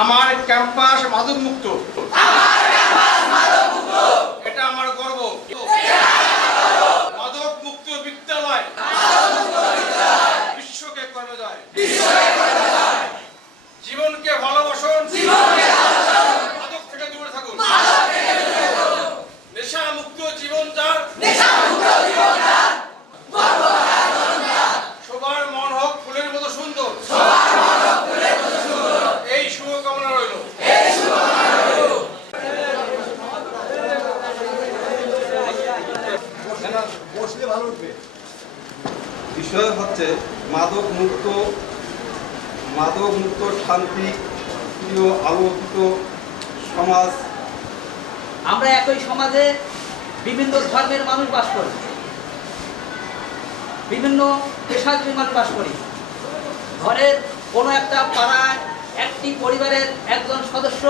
আমার ক্যাম্পাস মাদক মুক্ত এটা আমার গর্ব। মাদক মুক্ত বিদ্যালয়। বিশ্বকে যায় জীবনকে ভালোবাসুন। মাদক বিষয় হচ্ছে মাদক মুক্ত মাদক মুক্ত শান্তি, প্রিয় আলোকিত সমাজ। আমরা একই সমাজে বিভিন্ন ধর্মের মানুষ বাস করি, বিভিন্ন পেশাজীবী মানুষ বাস করি। ঘরের কোনো একটা পাড়ায় একটি পরিবারের একজন সদস্য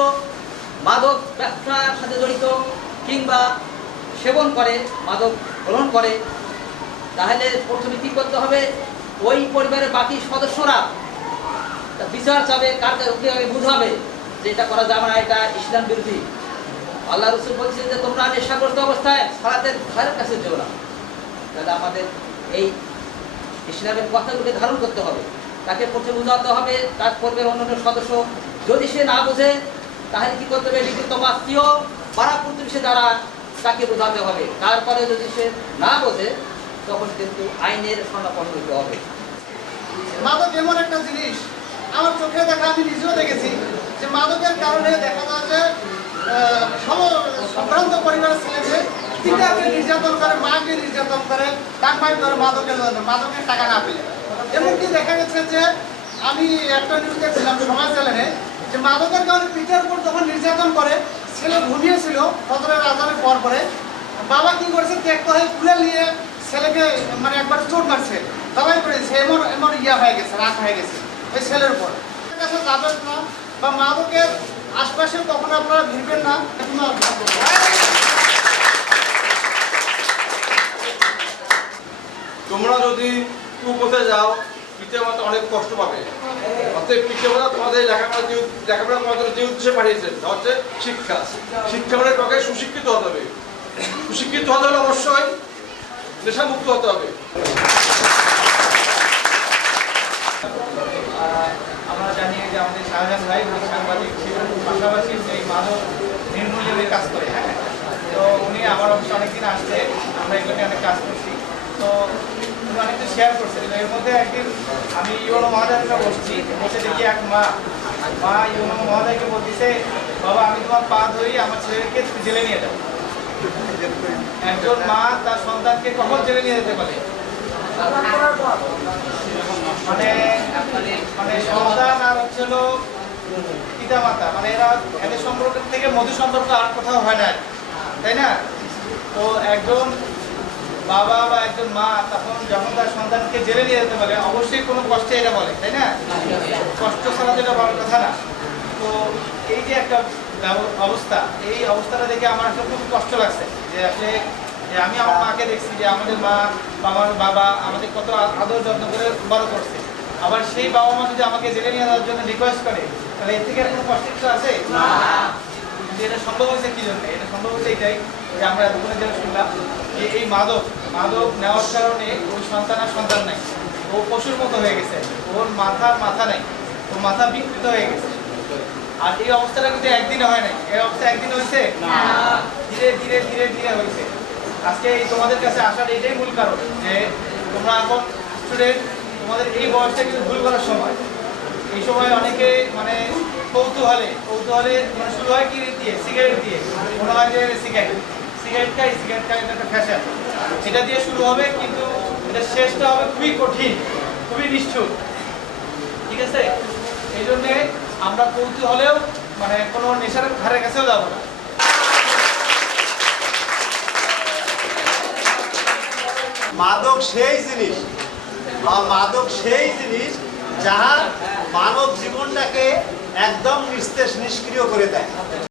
মাদক ব্যবসার সাথে জড়িত কিংবা সেবন করে, মাদক গ্রহণ করে তাহলে প্রথমে কী করতে হবে? ওই পরিবারের বাকি সদস্যরা বিচার চাবে কীভাবে বুঝাবে যে এটা করা যাবে না, এটা ইসলাম বিরোধী। আল্লাহ রসুল বলছেন যে, তোমরা নেশাগ্রস্ত অবস্থায় সালাতের ঘরের কাছে যেও না। তাহলে আমাদের এই ইসলামের কথাগুলোকে ধারণ করতে হবে। তাকে প্রথমে বোঝাতে হবে তার পরিবারের অন্যান্য সদস্য। যদি সে না বোঝে, তাহলে কি করতে হবে? লিখিত আত্মীয় পাড়া প্রতিবেশী দ্বারা তাকে বোঝাতে হবে। তারপরে যদি সে না বোঝে তখন কিন্তু আইনের স্বর্ণাপন্ন হতে হবে। মাদক এমন একটা জিনিস, আমার চোখে দেখা, আমি নিজেও দেখেছি যে মাদকের কারণে দেখা যায় যে সম্ভ্রান্ত পরিবারের ছেলেকে পিতাকে নির্যাতন করে, মাকে নির্যাতন করে টাকা করে মাদকের মাদকের টাকা না পেলে এমনকি দেখা গেছে যে আমি একটা নিউজ দেখছিলাম সমাজ চ্যানেলে যে মাদকের কারণে পিতার উপর যখন নির্যাতন করে, ছেলে ঘুমিয়েছিল, ফজরের আজানের পর পরে। বাবা কি করেছে দেখতে হয়ে তুলে নিয়ে ছেলেকে মানে একবার চোট মারছে। দাবাই করেছে এমন এমন ইয়া হয়ে গেছে, রাগ হয়ে গেছে ওই ছেলের উপর। কাছে যাবেন না, বা মা মাদকের আশপাশে কখনো আপনারা ভিড়বেন না। তোমরা যদি কুপথে যাও পিতা মাতা অনেক কষ্ট পাবে। অতএব পিতা মাতা তোমাদের লেখাপড়া যে লেখাপড়া তোমাদের যে উদ্দেশ্যে পাঠিয়েছেন, তা হচ্ছে শিক্ষা। শিক্ষা মানে কাউকে সুশিক্ষিত হতে হবে। সুশিক্ষিত হতে হলে অবশ্যই নেশামুক্ত হতে হবে। আমরা জানি যে আমাদের শাহজাহান ভাই সাংবাদিক ছিলেন। পাশাপাশি সেই মাদক নির্মূলের কাজ করে হ্যাঁ? তো উনি আমার অবশ্য অনেকদিন আসছে, আমরা এগুলো নিয়ে অনেক কাজ করছি। তো উনি অনেক শেয়ার করছে তো এর মধ্যে একদিন আমি ইউনো মহাদয়কে বসছি, বসে দেখি এক মা। মা ইউনো মহাদয়কে বলতেছে, বাবা, আমি তোমার পা ধরি আমার ছেলেকে জেলে নিয়ে যাও একজন মা তার সন্তানকে কখন জেলে নিয়ে যেতে পারে? মানে মানে সন্তান আর হচ্ছে পিতা মাতা মানে এরা এদের সম্পর্কের থেকে মধু সম্পর্ক আর কোথাও হয় না। তাই না? তো একজন বাবা বা একজন মা তখন যখন তার সন্তানকে জেলে নিয়ে যেতে পারে, অবশ্যই কোনো কষ্টে এটা বলে, তাই না? কষ্ট ছাড়া তো এটা কথা না। তো এই যে একটা অবস্থা। এই অবস্থাটা দেখে আমার আসলে খুব কষ্ট লাগছে যে আসলে আমি আমার মাকে দেখছি যে আমাদের মা বাবার বাবা আমাদের কত আদর যত্ন করে বড় করছে। আবার সেই বাবা মা যদি আমাকে জেলে নিয়ে যাওয়ার জন্য রিকোয়েস্ট করে তাহলে এর থেকে কোনো কষ্ট কিছু আছে? এটা সম্ভব হয়েছে কি জন্য? এটা সম্ভব হয়েছে এটাই যে আমরা এতক্ষণে যেটা শুনলাম যে এই মাদক মাদক নেওয়ার কারণে ওই সন্তান আর সন্তান নাই। ও পশুর মতো হয়ে গেছে। ওর মাথার মাথা নাই। ও মাথা বিকৃত হয়ে গেছে। আর এই অবস্থাটা কিন্তু একদিনে হয় নাই। এই অবস্থা একদিন হয়েছে? ধীরে ধীরে ধীরে ধীরে হয়েছে। আজকে এই তোমাদের কাছে আসার এটাই মূল কারণ যে তোমরা এখন স্টুডেন্ট তোমাদের এই বয়সটা কিন্তু ভুল করার সময়। এই সময় অনেকে মানে কৌতূহলে কৌতূহলে মানে শুরু হয় কি দিয়ে? সিগারেট দিয়ে। মনে হয় যে সিগারেট সিগারেট খাই সিগারেট খাই এটা একটা ফ্যাশন এটা দিয়ে শুরু হবে কিন্তু এটা শেষটা হবে খুবই কঠিন খুবই নিষ্ঠুর। ঠিক আছে? এই জন্যে আমরা কৌতু হলেও মানে কোনো নেশার ধারে কাছেও যাব না। মাদক সেই জিনিস, বা মাদক সেই জিনিস যাহা মানব জীবনটাকে একদম নিস্তেষ নিষ্ক্রিয় করে দেয়।